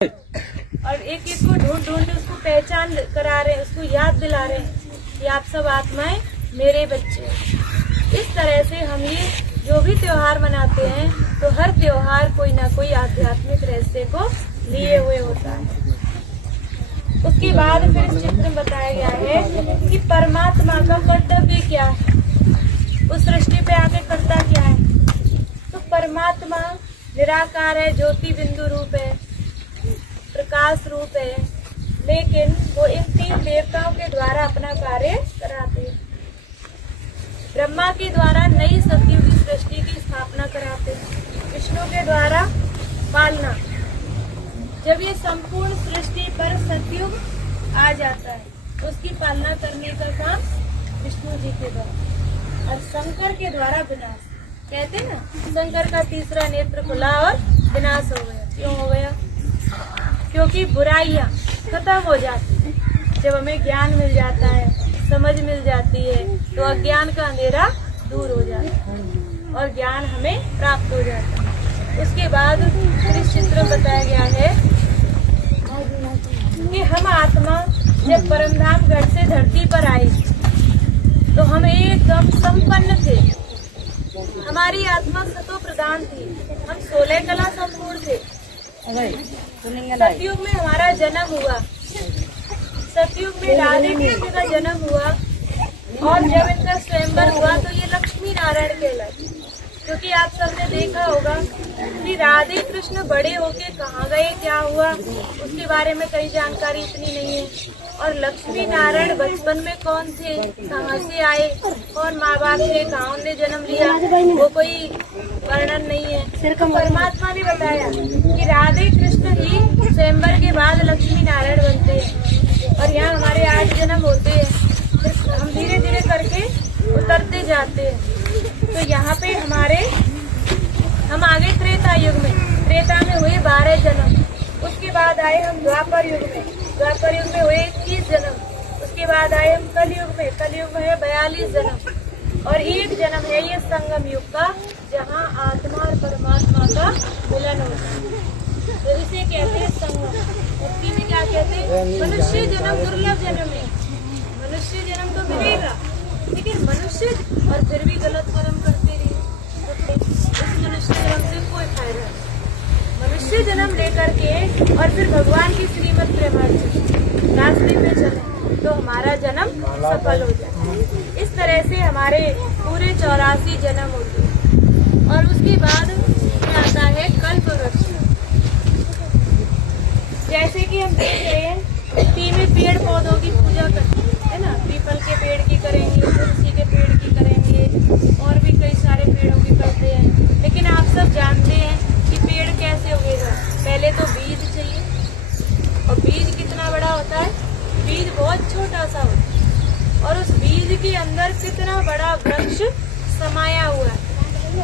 और एक एक को ढूंढ ढूंढ उसको पहचान करा रहे हैं, उसको याद दिला रहे हैं कि आप सब आत्माएं मेरे बच्चे। इस तरह से हम ये जो भी त्योहार मनाते हैं तो हर त्योहार कोई ना कोई आध्यात्मिक रहस्य को लिए हुए होता है। उसके बाद फिर इस चित्र में बताया गया है कि परमात्मा का कर्तव्य क्या है, उस सृष्टि पे आके करता क्या है। तो परमात्मा निराकार है, ज्योति बिंदु रूप है, प्रकाश रूप है, लेकिन वो इन तीन देवताओं के द्वारा अपना कार्य कराते हैं। ब्रह्मा के द्वारा नई सतयुग की सृष्टि की स्थापना कराते हैं, विष्णु के द्वारा पालना। जब ये संपूर्ण सृष्टि पर सतयुग आ जाता है तो उसकी पालना करने का काम विष्णु जी के द्वारा, और शंकर के द्वारा विनाश। कहते हैं ना, शंकर का तीसरा नेत्र खुला और विनाश हो गया। क्यों हो गया? क्योंकि बुराइयां खत्म हो जाती है। जब हमें ज्ञान मिल जाता है, समझ मिल जाती है, तो अज्ञान का अंधेरा दूर हो जाता है और ज्ञान हमें प्राप्त हो जाता है। उसके बाद इस चित्र में बताया गया है कि हम आत्मा जब परमधाम घर से धरती पर आई तो हम एकदम संपन्न थे। हमारी आत्मा सतो प्रधान थी, हम 16 कला संपूर्ण थे। सतयुग में हमारा जन्म हुआ, सतयुग में राधे कृष्ण का जन्म हुआ, और जब इनका स्वयंवर हुआ तो ये लक्ष्मी नारायण कहलाए। क्योंकि आप सबने देखा होगा कि राधे कृष्ण बड़े होके कहाँ गए, क्या हुआ, उसके बारे में कई जानकारी इतनी नहीं है। और लक्ष्मी नारायण बचपन में कौन थे, कहाँ से आए, कौन माँ बाप थे, कहाँ उन्हें जन्म लिया, वो कोई वर्णन नहीं है। तो परमात्मा ने बताया कि राधे कृष्ण ही स्वयंवर के बाद लक्ष्मी नारायण बनते हैं, और यहाँ हमारे 8 जन्म होते हैं। फिर हम धीरे धीरे करके उतरते जाते हैं। तो यहाँ पे हम आगे त्रेता युग में, त्रेता में हुए 12 जन्म। उसके बाद आए हम द्वापर युग में, द्वापर युग में हुए 21 जन्म। उसके बाद आए हम कलयुग में, कलयुग में है 42 जन्म, और एक जन्म है ये संगम युग का, जहाँ आत्मा और परमात्मा का मिलन होता है। तो इसे कहते हैं संगम। मुक्ति में क्या कहते हैं? मनुष्य जन्म दुर्लभ जन्म है। मनुष्य जन्म तो मिलेगा, लेकिन मनुष्य और फिर भी गलत कर्म करते रहे तो इस मनुष्य जन्म से कोई फायदा नहीं। मनुष्य जन्म लेकर के और फिर भगवान की श्रीमत प्रेमार्थ रास्ते में चले तो हमारा जन्म सफल हो जाए। इस तरह से हमारे पूरे 84 जन्म होते हैं। और उसके बाद आता है कल्प वृक्ष। जैसे कि हम देख रहे हैं टी में पेड़ पौधों की पूजा करते है ना, पीपल के पेड़ की करेंगे, तुलसी के पेड़ की करेंगे, और भी कई सारे पेड़ों की करते हैं। लेकिन आप सब जानते हैं कि पेड़ कैसे उगेगा? पहले तो बीज चाहिए, और बीज कितना बड़ा होता है? बीज बहुत छोटा सा होता है, और उस बीज के अंदर कितना बड़ा वृक्ष समाया हुआ है,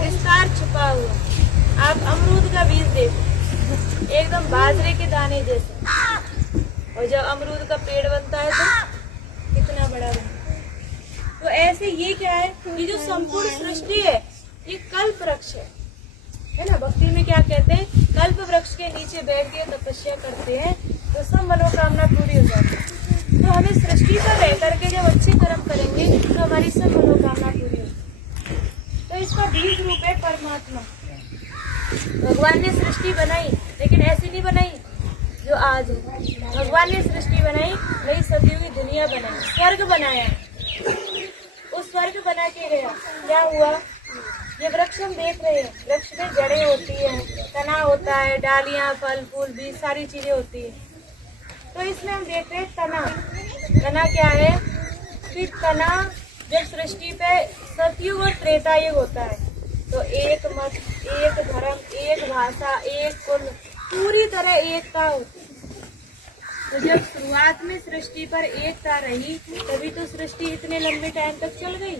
विस्तार छुपा हुआ। आप अमरूद का बीज देखो, एकदम बाजरे के दाने जैसे, और जब अमरूद का पेड़ बनता है तो कितना बड़ा बनता है। तो ऐसे ये क्या है, ये जो संपूर्ण सृष्टि है ये कल्प वृक्ष है ना। भक्ति में क्या कहते हैं? कल्प वृक्ष के नीचे बैठ के तपस्या करते हैं तो सब मनोकामना पूरी हो जाती है। तो हमें सृष्टि पर रह करके जब अच्छे कर्म करेंगे तो हमारी सब मनोकामना पूरी होगी। तो इसका बीज रूप है परमात्मा। भगवान ने सृष्टि बनाई, लेकिन ऐसी नहीं बनाई जो आज है। भगवान ने सृष्टि बनाई, नई सतयुग की दुनिया बनाई, स्वर्ग बनाया। उस स्वर्ग बना के गया, क्या हुआ? ये वृक्ष हम देख रहे हैं, वृक्ष में जड़ें होती है, तना होता है, डालियां, फल फूल बीज सारी चीजें होती है। तो इसमें हम देख रहे हैं तना। तना क्या है? कि तना जब सृष्टि पे सतयुग और त्रेता युग होता है तो एक मत, एक धर्म, एक भाषा, एक कुल, पूरी तरह एकता होती है। तो जब शुरुआत में सृष्टि पर एकता रही तभी तो सृष्टि इतने लंबे टाइम तक चल गई।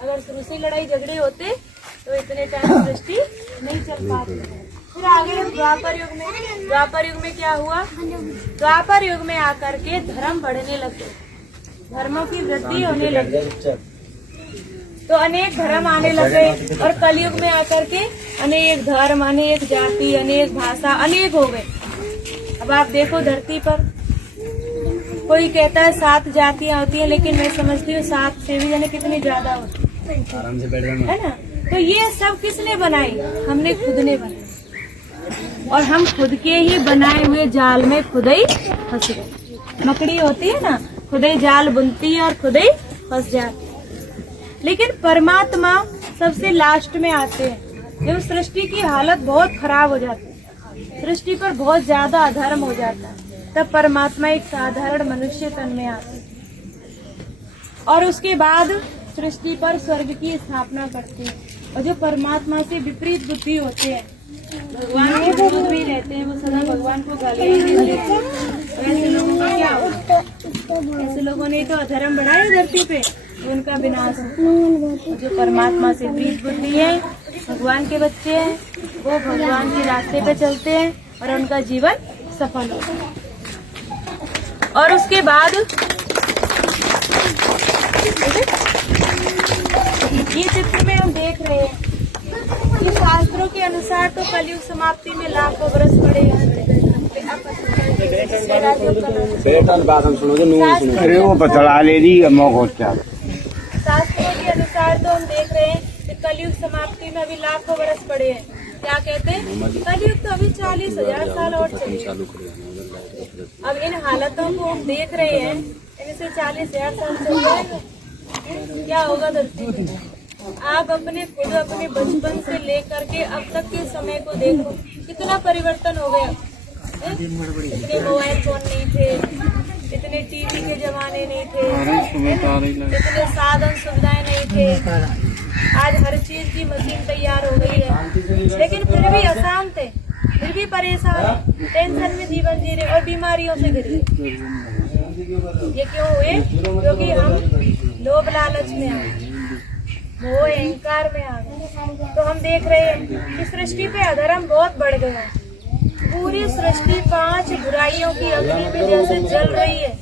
अगर शुरू से लड़ाई झगड़े होते तो इतने टाइम सृष्टि नहीं चल पाती। फिर आगे हम द्वापर युग में, द्वापर युग में क्या हुआ? द्वापर युग में आकर के धर्म बढ़ने लगे, धर्मों की वृद्धि होने लगी, तो अनेक धर्म आने लगे। और कलयुग में आकर के अनेक धर्म, अनेक जाति, अनेक भाषा, अनेक हो गए। अब अब आप देखो धरती पर कोई कहता है 7 जातियां होती हैं, लेकिन मैं समझती हूँ 7 से भी जाने कितनी ज्यादा होती आराम से बैठ जाना है ना। तो ये सब किसने बनाई? हमने खुद ने बनाई, और हम खुद के ही बनाए हुए जाल में खुद ही फंस गए। मकड़ी होती है ना, खुद ही जाल बुनती है और खुद ही फंस जाती है। लेकिन परमात्मा सबसे लास्ट में आते हैं जब सृष्टि की हालत बहुत खराब हो जाती है, सृष्टि पर बहुत ज्यादा अधर्म हो जाता है, तब परमात्मा एक साधारण मनुष्य तन में आते हैं और उसके बाद सृष्टि पर स्वर्ग की स्थापना करते हैं। और जो परमात्मा से विपरीत बुद्धि होते हैं, भगवान के विरोध में रहते हैं, वो सदा भगवान को गालियां देते हैं, ऐसे लोगों का क्या होगा? ऐसे लोगों ने तो अधर्म बढ़ाया धरती पे, तो उनका विनाश हो। जो परमात्मा से विपरीत बुद्धि है, भगवान के बच्चे हैं, वो भगवान के रास्ते पे चलते हैं और उनका जीवन सफल होता है। और उसके बाद ये चित्र में हम देख रहे हैं कि शास्त्रों के अनुसार तो कलयुग समाप्ति में लाखों बरस पड़े हैं। अरे वो बतला ले दी मौका। शास्त्रों के अनुसार तो हम देख रहे हैं कि कलयुग समाप्ति में अभी लाखों बरस पड़े हैं। क्या कहते हैं? कलयुग तो अभी 40,000 साल और चलेगा। अब इन हालतों को हम देख रहे हैं, इनसे 40,000 साल चल जाएगा, क्या होगा धरती में? आप अपने बचपन से लेकर के अब तक के समय को देखो, कितना परिवर्तन हो गया। इतने मोबाइल फोन नहीं थे, इतने टीवी के जमाने नहीं थे, इतने साधन सुविधाएं नहीं थे। आज हर चीज की मशीन तैयार हो गई है, लेकिन फिर भी अशांत थे, फिर भी परेशान है, टेंशन में जीवन जी रहे और बीमारियों से घिर गए। ये क्यों हुए? क्योंकि हम लोभ लालच में आ गए, वो अहंकार में आ गए। तो हम देख रहे हैं कि सृष्टि पे अधर्म बहुत बढ़ गया है। पूरी सृष्टि 5 बुराइयों की अग्नि में जैसे जल रही है।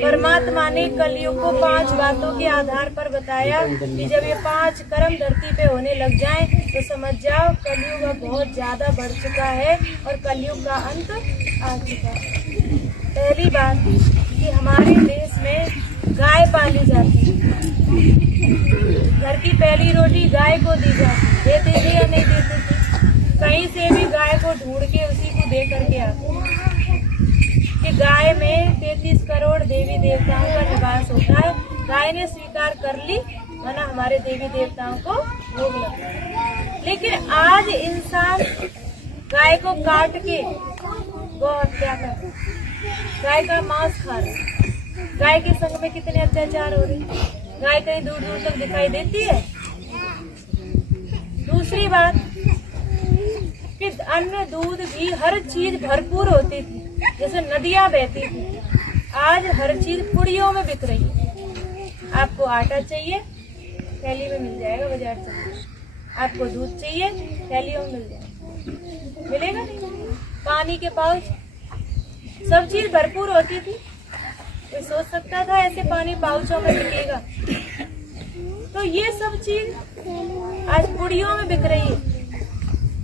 परमात्मा ने कलयुग को 5 बातों के आधार पर बताया कि जब ये 5 कर्म धरती पे होने लग जाएं तो समझ जाओ कलयुग अब बहुत ज्यादा बढ़ चुका है और कलयुग का अंत आ चुका है। पहली बात कि हमारे देश में गाय पाली जाती है, घर की पहली रोटी गाय को दी जाती, देते थे या नहीं देते थे? कहीं से भी गाय को ढूंढ के उसी को दे करके आते कि गाय में 33 करोड़ देवी देवताओं का निवास होता है। गाय ने स्वीकार कर ली, वरना हमारे देवी देवताओं को भोग लगता है। लेकिन आज इंसान गाय को काट के गौ हत्या कर, गाय का मांस खा रहे। गाय के संग में कितने अत्याचार हो रहे। गाय कहीं दूर दूर तक दिखाई देती है। दूसरी बात कि अन्न दूध भी हर चीज भरपूर होती थी, जैसे नदियां बहती थी। आज हर चीज पुड़ियों में बिक रही है। आपको आटा चाहिए, थैली में मिल जाएगा बाजार से। आपको दूध चाहिए, थैलियों में मिल जाएगा, मिलेगा नहीं। पानी के पाउच, सब चीज भरपूर होती थी। कोई सोच सकता था ऐसे पानी पाउचों में बिकेगा? तो ये सब चीज आज पुड़ियों में बिक रही है।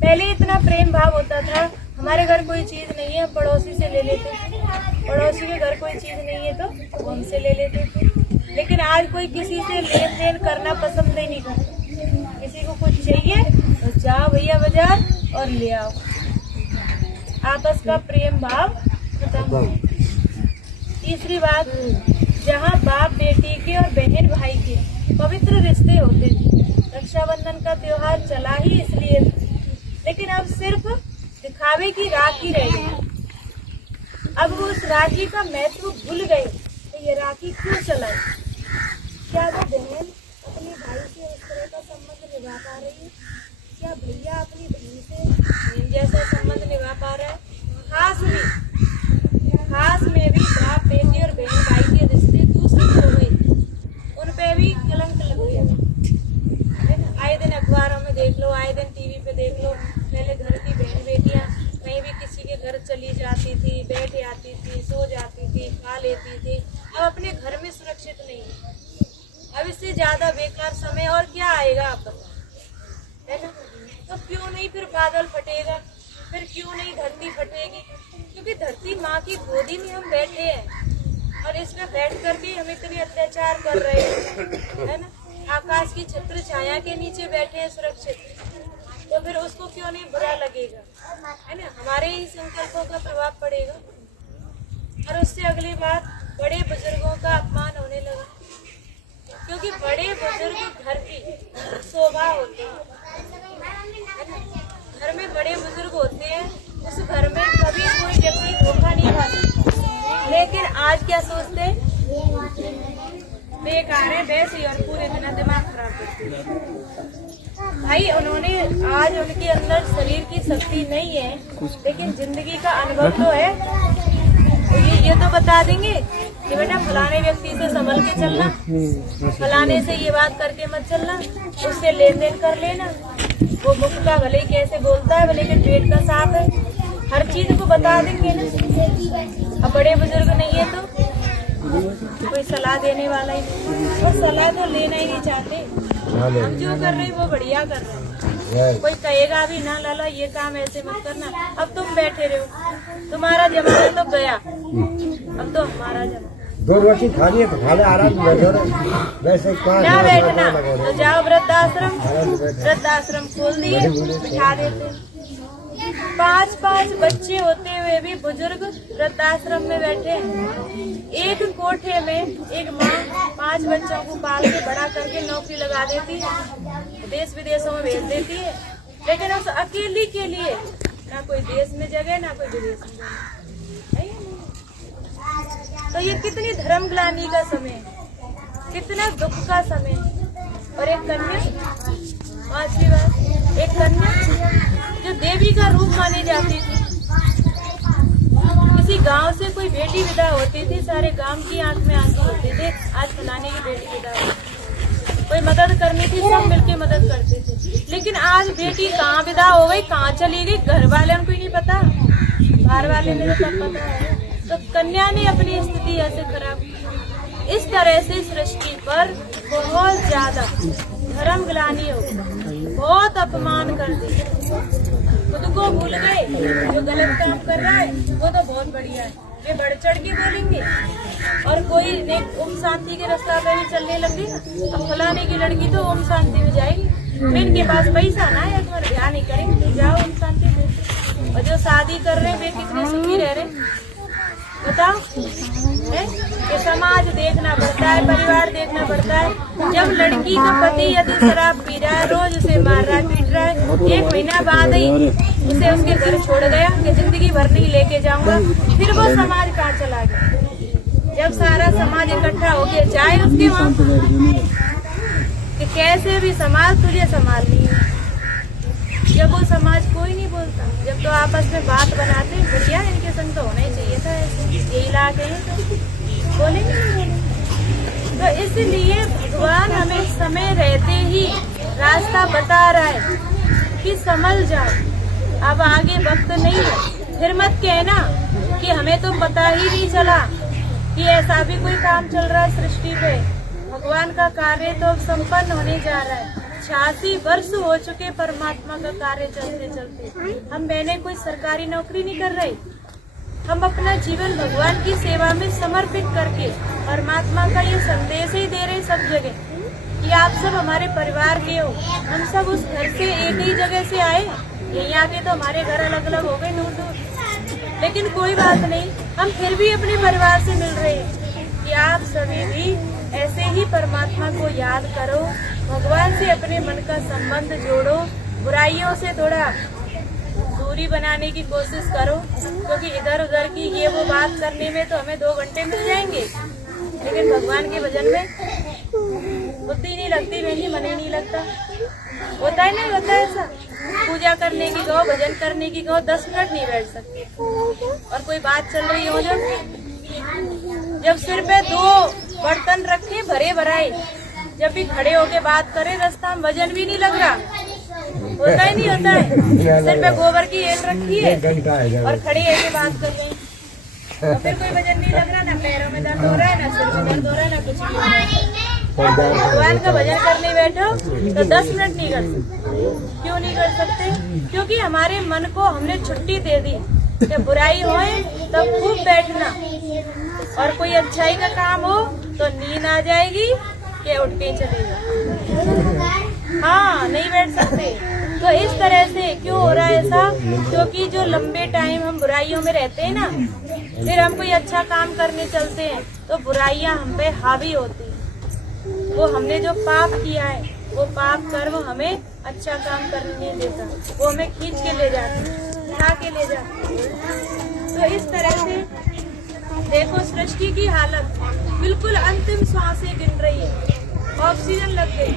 पहले इतना प्रेम भाव होता था, हमारे घर कोई चीज नहीं है पड़ोसी से ले लेते थे, पड़ोसी के घर कोई चीज नहीं है तो हमसे ले लेते थे। लेकिन आज कोई किसी से लेन देन करना पसंद नहीं करता। किसी को कुछ चाहिए तो जाओ भैया बाजार और ले आओ। आपस का प्रेम भाव खत्म। तीसरी बात, जहाँ बाप बेटी के और बहन भाई के पवित्र रिश्ते होते थे, रक्षाबंधन का त्योहार चला ही इसलिए, लेकिन अब सिर्फ दिखावे की राखी रह गई। अब वो उस राखी का महत्व भूल गए। तो ये राखी क्यों चलाई? क्या वो बहन अपने भाई से इस तरह का संबंध निभा पा रही है? क्या भैया अपनी बहन से बहन जैसा संबंध निभा पा रहा है? खास में भी बाप बेटी और बहन भाई के रिश्ते दूषित हो गए, उन पे भी कलंक लग गया। आए दिन अखबारों में देख लो, आए दिन टीवी पे देख लो, पहले घर की बहन बेटियां कहीं भी किसी के घर चली जाती थी, बैठ आती थी, सो जाती थी, खा लेती थी। अब अपने घर में सुरक्षित नहीं है। अब इससे ज्यादा बेकार समय और क्या आएगा आप बताओ, है ना? तो क्यों नहीं फिर बादल फटेगा, फिर क्यों नहीं धरती फटेगी? क्योंकि धरती माँ की गोदी में हम बैठे हैं और इसमें बैठ करके हम इतने अत्याचार कर रहे हैं, है ना। आकाश की छत्र छाया के नीचे बैठे हैं सुरक्षित, तो फिर उसको क्यों नहीं बुरा लगेगा, है ना। हमारे ही संकल्पों का प्रभाव पड़ेगा। और उससे अगली बात, बड़े बुजुर्गों का अपमान होने लगा, क्योंकि बड़े बुजुर्ग घर की शोभा होते हैं, है ना। घर में बड़े बुजुर्ग होते हैं, उस घर में कभी कोई व्यक्ति धोखा नहीं खा सकता। लेकिन आज क्या सोचते हैं, बेकार है वैसे, और पूरे दिन दिमाग खराब करते हैं। भाई उन्होंने आज उनके अंदर शरीर की शक्ति नहीं है, लेकिन जिंदगी का अनुभव तो है। ये तो बता देंगे कि बेटा फलाने व्यक्ति से संभल के चलना, फलाने से ये बात करके मत चलना, उससे लेन देन कर लेना, वो मुख का भले ही कैसे बोलता है, लेकिन पेट का साफ है। हर चीज को बता देंगे ना। अब बड़े बुजुर्ग नहीं है तो कोई सलाह देने वाला ही नहीं, और सलाह तो लेना ही नहीं चाहते। हम जो कर रहे हैं वो बढ़िया कर रहे हैं। कोई कहेगा भी ना लाला ये काम ऐसे मत करना, अब तुम बैठे रहो, तुम्हारा जमाना तो गया, अब तो हमारा जमाना। 2 रोटी खानी है तो खा ले, आराम से बैठो वैसे ना बैठना तो जाओ वृद्धाश्रम, वृद्धाश्रम खोल दिए, बिठा देते। 5-5 बच्चे होते हुए भी बुजुर्ग वृद्धाश्रम में बैठे हैं। एक कोठे में एक माँ 5 बच्चों को पाल के बड़ा करके नौकरी लगा देती है, देश विदेशों में भेज देती है, लेकिन उस अकेली के लिए ना कोई देश में जगह ना कोई विदेश में जगह है। तो ये कितनी धर्म ग्लानि का समय, कितना दुख का समय। और एक कन्या, 5वीं बात, एक कन्या जो देवी का रूप मानी जाती थी। किसी गांव से कोई बेटी विदा होती थी, सारे गांव की आंख में आंसू होते थे, आज फलाने की बेटी विदा हुई। कोई मदद करनी थी, सब मिलके मदद करते थे। लेकिन आज बेटी कहाँ विदा हो गई, कहाँ चली गई, घर वाले उनको ही नहीं पता, बाहर वाले में तो सब पता है। तो कन्या ने अपनी स्थिति ऐसे खराब की। इस तरह से सृष्टि पर बहुत ज्यादा धर्म ग्लानि हो, बहुत अपमान कर दी। खुद को भूल गए, जो गलत काम कर रहा है वो तो बहुत बढ़िया है, वे बढ़ चढ़ के बोलेंगे। और कोई नेक ओम शांति के रास्ता पे भी चलने लगे, अब फलाने की लड़की तो ओम शांति में जाएगी, इनके पास पैसा ना है, तुम्हारा ध्यान नहीं करेंगे, जाओ ओम शांति में। और जो शादी कर रहे हैं वे कितने सुखी रह रहे बताओ, है? ये समाज देखना पड़ता है, परिवार देखना पड़ता है। जब लड़की का पति यदि शराब पी रहा है, रोज उसे मार रहा है, पीट रहा है, 1 महीना बाद ही उसे उसके घर छोड़ गया कि जिंदगी भर नहीं लेके जाऊंगा, फिर वो समाज कहाँ चला गया? जब सारा समाज इकट्ठा होके जाए उसके वहाँ, कि कैसे भी समाज तुझे संभालनी है। जब वो समाज कोई नहीं बोलता, जब तो आपस में बात बनाते, बढ़िया इनके संग तो होना ही चाहिए था, यही लाके तो बोलेंगे। तो इसलिए भगवान हमें समय रहते ही रास्ता बता रहा है कि संभल जाओ, अब आगे वक्त नहीं है। फिर मत कहना कि हमें तो पता ही नहीं चला कि ऐसा भी कोई काम चल रहा है सृष्टि पे। भगवान का कार्य तो अब संपन्न होने जा रहा है। 86 वर्ष हो चुके परमात्मा का कार्य चलते चलते। हम मैंने कोई सरकारी नौकरी नहीं कर रहे, हम अपना जीवन भगवान की सेवा में समर्पित करके परमात्मा का ये संदेश ही दे रहे सब जगह कि आप सब हमारे परिवार के हो। हम सब उस घर से एक ही जगह से आए, यहीं आके तो हमारे घर अलग अलग हो गए दूर दूर, लेकिन कोई बात नहीं, हम फिर भी अपने परिवार से मिल रहे हैं। कि आप सभी भी ऐसे ही परमात्मा को याद करो, भगवान से अपने मन का संबंध जोड़ो, बुराइयों से थोड़ा दूरी बनाने की कोशिश करो, क्योंकि इधर उधर की ये वो बात करने में तो हमें 2 घंटे मिल जाएंगे, लेकिन भगवान के भजन में बुद्धि नहीं लगती, मेरी मन ही नहीं लगता। होता है नहीं होता है ऐसा, पूजा करने की कहो, भजन करने की कहो, 10 मिनट नहीं बैठ सकते। और कोई बात चल रही हो जब सिर पे 2 बर्तन रखे भरे भराए, जब भी खड़े होके बात करें रास्ता में भजन भी नहीं लग रहा, होता ही नहीं होता है। सिर पे गोबर की ईंट रखी है और खड़े होके बात कर रही, तो फिर कोई भजन नहीं लग रहा, ना पैरों में दर्द हो रहा है, ना सिर में दर्द हो रहा है, ना कुछ भी हो रहा है। भगवान का भजन करने बैठो तो 10 मिनट नहीं कर सकते। क्यों नहीं कर सकते? क्योंकि हमारे मन को हमने छुट्टी दे दी कि बुराई होए तब खूब बैठना, और कोई अच्छाई का काम हो तो नींद आ जाएगी कि उठ के चलेगा। हाँ, नहीं बैठ सकते। तो इस तरह से क्यों हो रहा है ऐसा? क्योंकि जो लंबे टाइम हम बुराइयों में रहते हैं ना, फिर हम कोई अच्छा काम करने चलते हैं तो बुराइयां हम पे हावी होती हैं। वो हमने जो पाप किया है, वो पाप कर्म हमें अच्छा काम करने नहीं देता, वो हमें खींच के ले जाते, उठा के ले जाते। तो इस तरह से देखो, सृष्टि की हालत बिल्कुल अंतिम सांसें गिन रही है, ऑक्सीजन लग गई,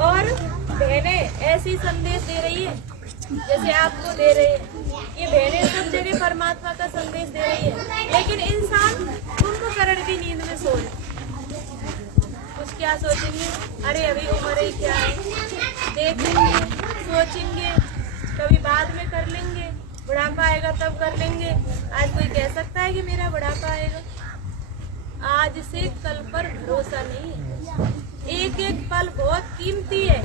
और बहनें ऐसी संदेश दे रही है जैसे आपको दे रही है। ये बहनें सब जगह परमात्मा का संदेश दे रही है, लेकिन इंसान कुंभकर्ण की नींद में सोए। कुछ क्या सोचेंगे? अरे अभी उम्र ही क्या है, देखेंगे, सोचेंगे, कभी बाद में कर लेंगे, बुढ़ापा आएगा तब कर लेंगे। आज कोई कह सकता है कि मेरा बुढ़ापा आएगा? आज से कल पर भरोसा नहीं है। एक एक पल बहुत कीमती है,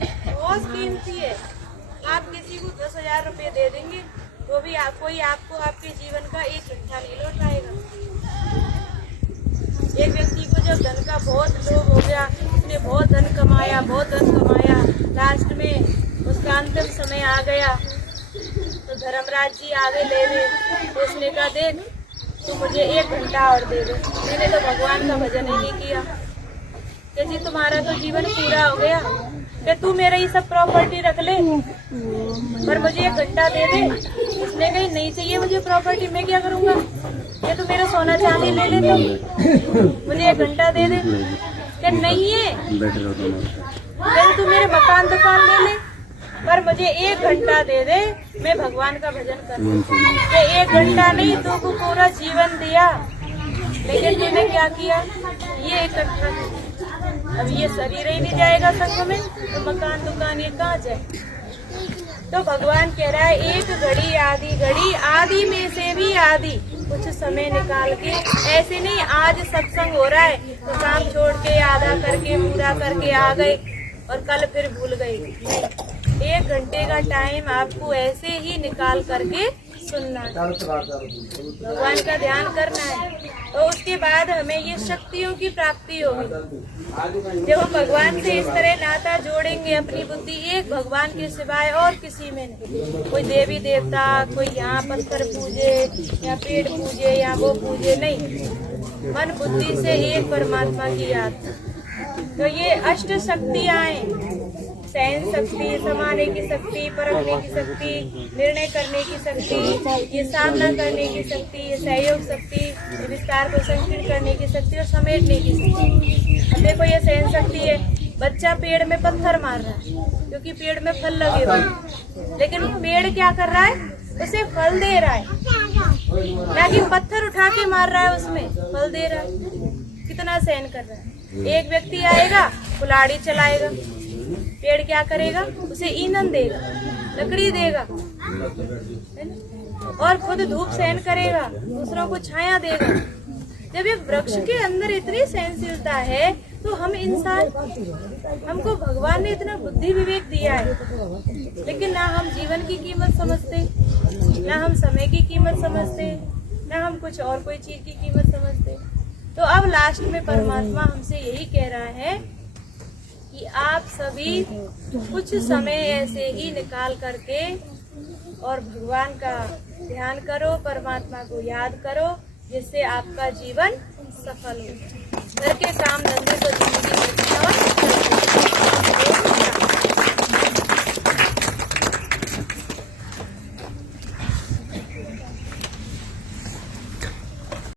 बहुत कीमती है। आप किसी को 10,000 रुपए दे देंगे तो भी कोई आपको आपके जीवन का एक घंटा नहीं लौटाएगा। एक व्यक्ति को जब धन का बहुत लोभ हो गया, उसने बहुत धन कमाया, लास्ट में उसका अंतिम समय आ गया तो धर्मराज जी आगे ले गए। तो उसने कहा, देख तू मुझे 1 घंटा और दे दे, मैंने तो भगवान का भजन ही नहीं किया। कि जी तुम्हारा तो जीवन पूरा हो गया, कि तू मेरा ये सब प्रॉपर्टी रख ले पर मुझे 1 घंटा दे दे। उसने कही, नहीं चाहिए मुझे प्रॉपर्टी, मैं क्या करूँगा? ये तू मेरा सोना चांदी ले ले, तो मुझे 1 घंटा दे दे। कि नहीं है, तू मेरे मकान दुकान ले ले पर मुझे 1 घंटा दे दे, मैं भगवान का भजन करूँ। कि 1 घंटा नहीं, तू को पूरा जीवन दिया, लेकिन तूने क्या किया? ये इकट्ठा किया। अब ये शरीर ही नहीं जाएगा संग में, तो मकान दुकान ये कहाँ जाए? तो भगवान कह रहा है, एक घड़ी आधी घड़ी, आधी में से भी आधी, कुछ समय निकाल के। ऐसे नहीं आज सत्संग हो रहा है तो काम छोड़ के आधा करके पूरा करके आ गए और कल फिर भूल गए। नहीं, 1 घंटे का टाइम आपको ऐसे ही निकाल करके सुनना है, भगवान का ध्यान करना है। तो उसके बाद हमें ये शक्तियों की प्राप्ति होगी। जब हम भगवान से इस तरह नाता जोड़ेंगे, अपनी बुद्धि एक भगवान के सिवाय और किसी में नहीं, कोई देवी देवता, कोई यहाँ पत्थर पूजे या पेड़ पूजे या वो पूजे, नहीं, मन बुद्धि से एक परमात्मा की याद। तो ये अष्ट शक्तियाँ हैं, सहन शक्ति, समाने की शक्ति, परखने की शक्ति, निर्णय करने की शक्ति, ये सामना करने की शक्ति, ये सहयोग शक्ति, ये विस्तार को संकीर्ण करने की शक्ति और समेटने की शक्ति। अब देखो, ये सहन शक्ति है। बच्चा पेड़ में पत्थर मार रहा है क्योंकि पेड़ में फल लगे हुए, लेकिन पेड़ क्या कर रहा है? उसे फल दे रहा है, ना कि पत्थर उठा के मार रहा है, उसमें फल दे रहा है। कितना सहन कर रहा है। एक व्यक्ति आएगा, कुल्हाड़ी चलाएगा, पेड़ क्या करेगा? उसे ईंधन देगा, लकड़ी देगा, और खुद धूप सहन करेगा, दूसरों को छाया देगा। जब एक वृक्ष के अंदर इतनी सहनशीलता है तो हम इंसान, हमको भगवान ने इतना बुद्धि विवेक दिया है, लेकिन ना हम जीवन की कीमत समझते, ना हम समय की कीमत समझते, ना हम कुछ और कोई चीज की कीमत समझते। तो अब लास्ट में परमात्मा हमसे यही कह रहा है कि आप सभी कुछ समय ऐसे ही निकाल करके और भगवान का ध्यान करो, परमात्मा को याद करो, जिससे आपका जीवन सफल हो। घर के काम धंधे को जिंदगी में